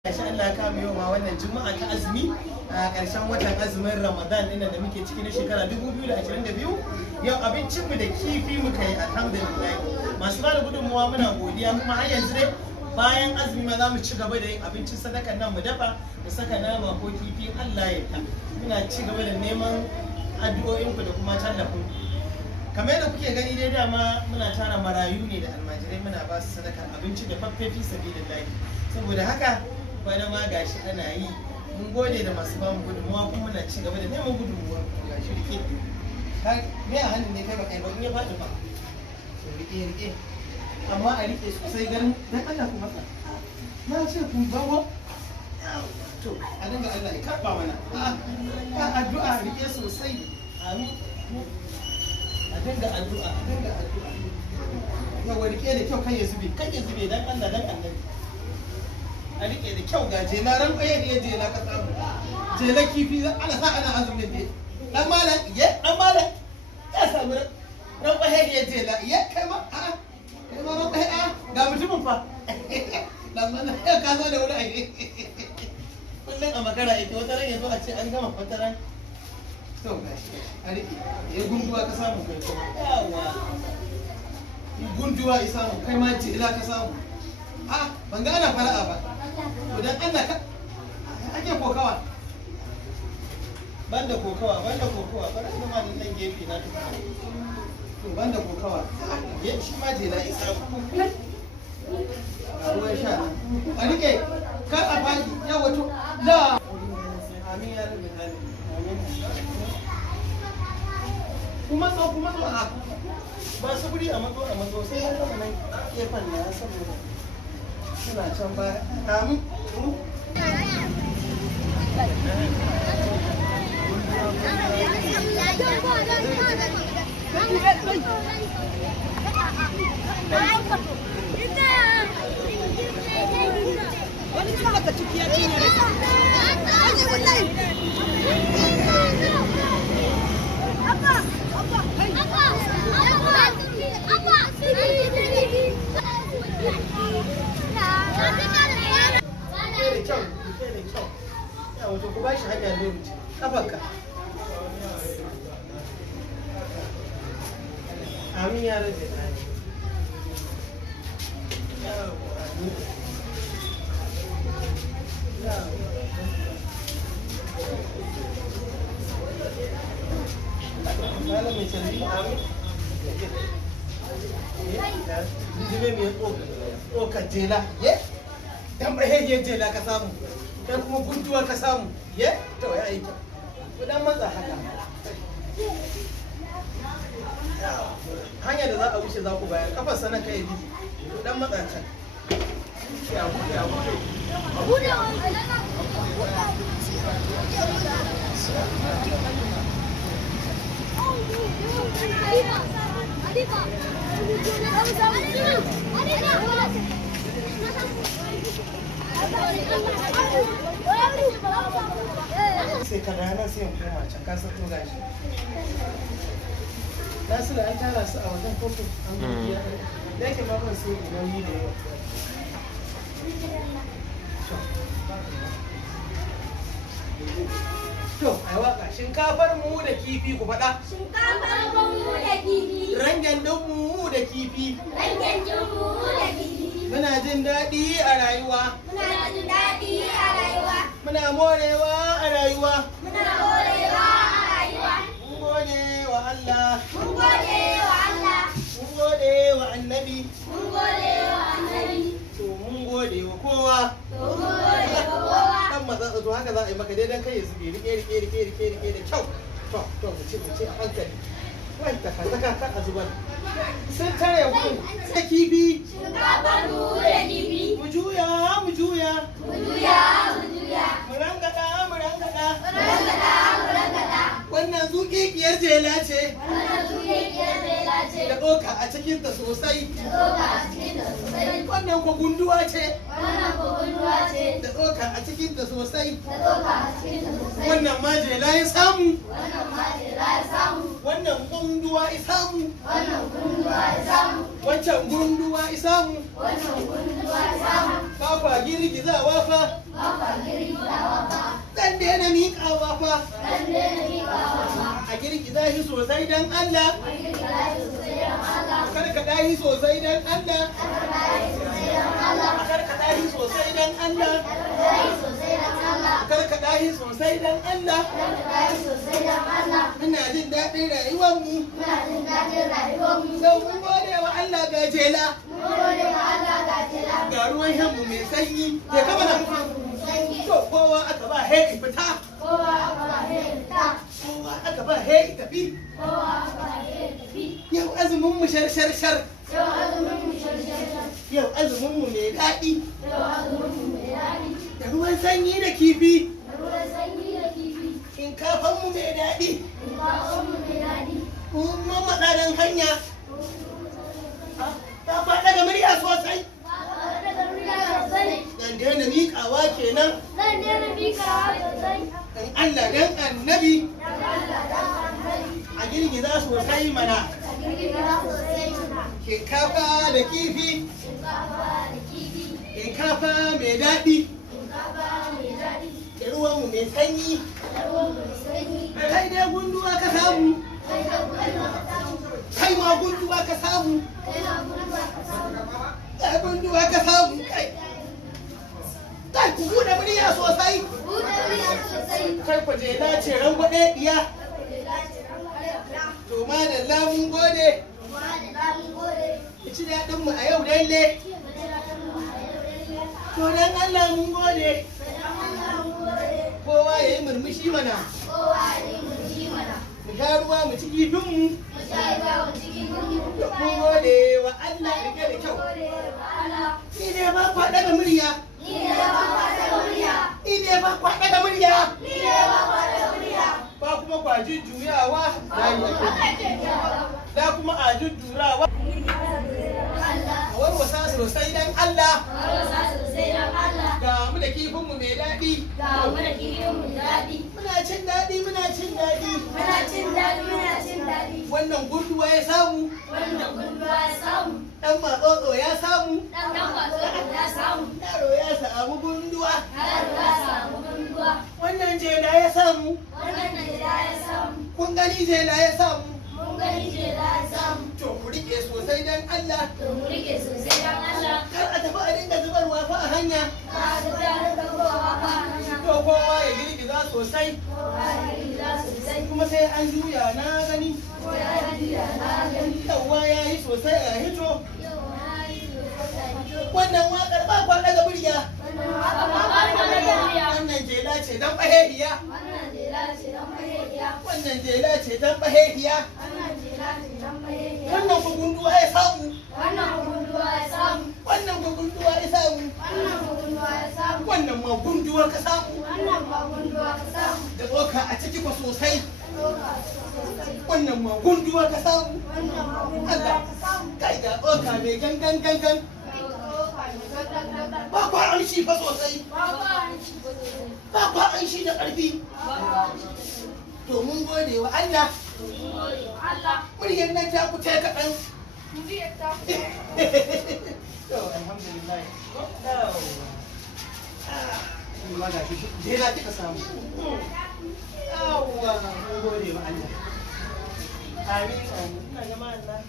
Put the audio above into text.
Gashi Allah ya kama yau ma wannan juma'a ta azumi a ƙarshen watan azumin Ramadan ɗin da muke ciki na shekara 2022. Yau abincinmu da kifi muka yi, alhamdulillah. Masu bada gudunmuwa muna godiya, kuma har yanzu dai bayan azumi ma za mu ci gaba da yin abincin sadakan nan mu dafa mu saka nama ko kifi, Allah ya yarda. Muna ci gaba da neman addu'o'inku da kuma tallafin. Kamar yadda kuke gani dai dama muna tara marayu ne da almajirai, muna ba su sadakar abinci da fafefi sabilillahi. Saboda haka bana ma gashi ana yi, mun gode da masu bamu gudunmuwa, kuma muna ci gaba da neman gudunmuwa. Gashi rike me a hannun ne kai ba kai ba, in ya faɗi ba to rike amma a rike sosai garin dan Allah ku maka na ce ku bawa to a dinga Allah ya karba mana a addu'a rike sosai, amin. A dinga addu'a yawa rike da kyau, kan ya zube dan Allah dan Allah. A rike da kyau, ga jela ran ƙwaye ne, jela ka samu jela kifi ana sa ana azumin ne. Dan malam ya samu ran ƙwaye ne, jela kai ma ran ƙwaye ga mutumin fa dan malam ya ka zo da wuri ai kullum a makara ita wata ran yazo a ce an gama fataran to gashi a rike ya gunduwa ka samu kai kuma yawa gunduwa ya samu kai ma jela ka samu. Ban ga ana fara'a ba. Idan Allah ka ake kokawa. Banda kokawa. Bari da ma nan gefe na tuka. To banda kokawa. Ya shi ma je na isa. Ruwan sha. A rike kar a fadi. Yawa to la. Amin ya rabbi amin. Kuma so ba su guri a matso sai ya kama nan gefen na saboda suna can baya. Amin. Wani kuma aka ciki ya cinye wato ku ba shi hanyar lokaci kafanka. Amin ya rage malam mai canji. Amin jibe mai tsokar jela dan bahege jela ka samu, kai kuma gunduwa ka samu to ya yi kyau. Ku dan matsa haka hanya da za a wuce za ku bayar kafar sana kai bi, ku dan matsa can ya bude sai ka rana sai in koma can ka san gashi nasu da an tara su a wajen kofin an gudiya da yake ba ban sai nauyi da yawa. To ai waka shinkafar mu da kifi ku faɗa. Shinkafar mu da kifi. Rangen din mu da kifi. Rangen din mu da kifi. Muna jin daɗi a rayuwa. Muna jin daɗi a rayuwa. Muna morewa a rayuwa. Muna morewa a rayuwa. Mun gode wa Allah. Mun gode wa Allah. Mun gode wa annabi. Mun gode wa annabi. To mun gode wa kowa. To mun gode wa kowa. Dan matsatsa to haka za a yi maka daidan kai ya zube, rike da kyau. To mu ce a hankali. Wai ta ka a zubar. Sun tare ku da kifi. Shinkafar mu da kifi. Mu juya. Mu juya. Mu rangada. Wannan zuƙiƙiyar jela ce. Da ɗoka a cikinta sosai. Wannan ko gunduwa ce. Da ɗoka a cikinta sosai. Wannan ma jela ya samu. Wannan gunduwa ya samu. Wancan gunduwa ya samu. Ba kwa girgizawa fa. Zan daina miƙawa fa. A girgiza shi sosai don Allah. Karkaɗa shi sosai don Allah. Karkaɗa shi sosai don Allah. Karkaɗa shi sosai don Allah. Muna jin daɗin rayuwarmu. Don mun gode wa Allah ga jela. Ga ruwan shanmu mai sanyi. Ya kama na. To kowa aka ba he fita. Kowa aka ba he tafi. Yau azumin mu shar. Yau azumin mu mai daɗi. Da ruwan sanyi da kifi. Shinkafan mu mai daɗi. Mun maɗa don hanya. Ta faɗa da murya sosai. Zan daina miƙawa kenan. Dan Allah dan annabi. A girgiza sosai mana. Shinkafa da kifi. Shinkafa mai daɗi. Da ruwanmu mai sanyi. Kai dai gunduwa ka samu. Kai ma gunduwa ka samu. Kai gunduwa ka samu kai. Kai ku buɗe murya sosai. Kai ku je na ce ran gwaɗe ɗiya. To madalla mun gode. Ki ci daɗin mu a yau lalle. To dan Allah mun gode. Kowa ya yi murmushi mana. Mu sha ruwa mu ci kifin mu. Mun gode wa Allah rike da kyau. Ni ne ba kwaɗa da murya. Ni ne ba kwaɗa da murya. Ba kuma kwa jujjuyawa. Da kuma a jujjurawa. A warwasa sosai dan Allah. Ga mu da kifinmu mai daɗi. Muna cin daɗi. Wannan gunduwa ya samu. Ɗan matsotso ya samu. Yaro ya samu gunduwa. Wannan jela ya samu. Kun gani jela ya samu. To ku rike sosai dan Allah. Kar a tafi a dinga zubarwa fa a hanya. To kowa ya girgiza sosai. Kuma sai an juya na gani. Yawwa ya yi sosai a hito. Wannan waƙar ba kwa daga murya. Wannan jela ce dan ɓahehiya. Wannan jela ce dan ɓahehiya. Wannan ku gunduwa ya samu. Wannan ku gunduwa ya samu. Wannan ma gunduwa ka samu. Da tsoka a ciki ku sosai. Wannan ma gunduwa ka samu. Allah kai ga tsoka mai gangan. Ba kwa an shi fa sosai. Ba kwa an shi da ƙarfi. To mun gode wa Allah. Muryar nan ta kuce kaɗan. To alhamdulillah. Kuma ga shi jela kika samu. Yawwa mun gode wa Allah. Amin. Ina jama'a Allah.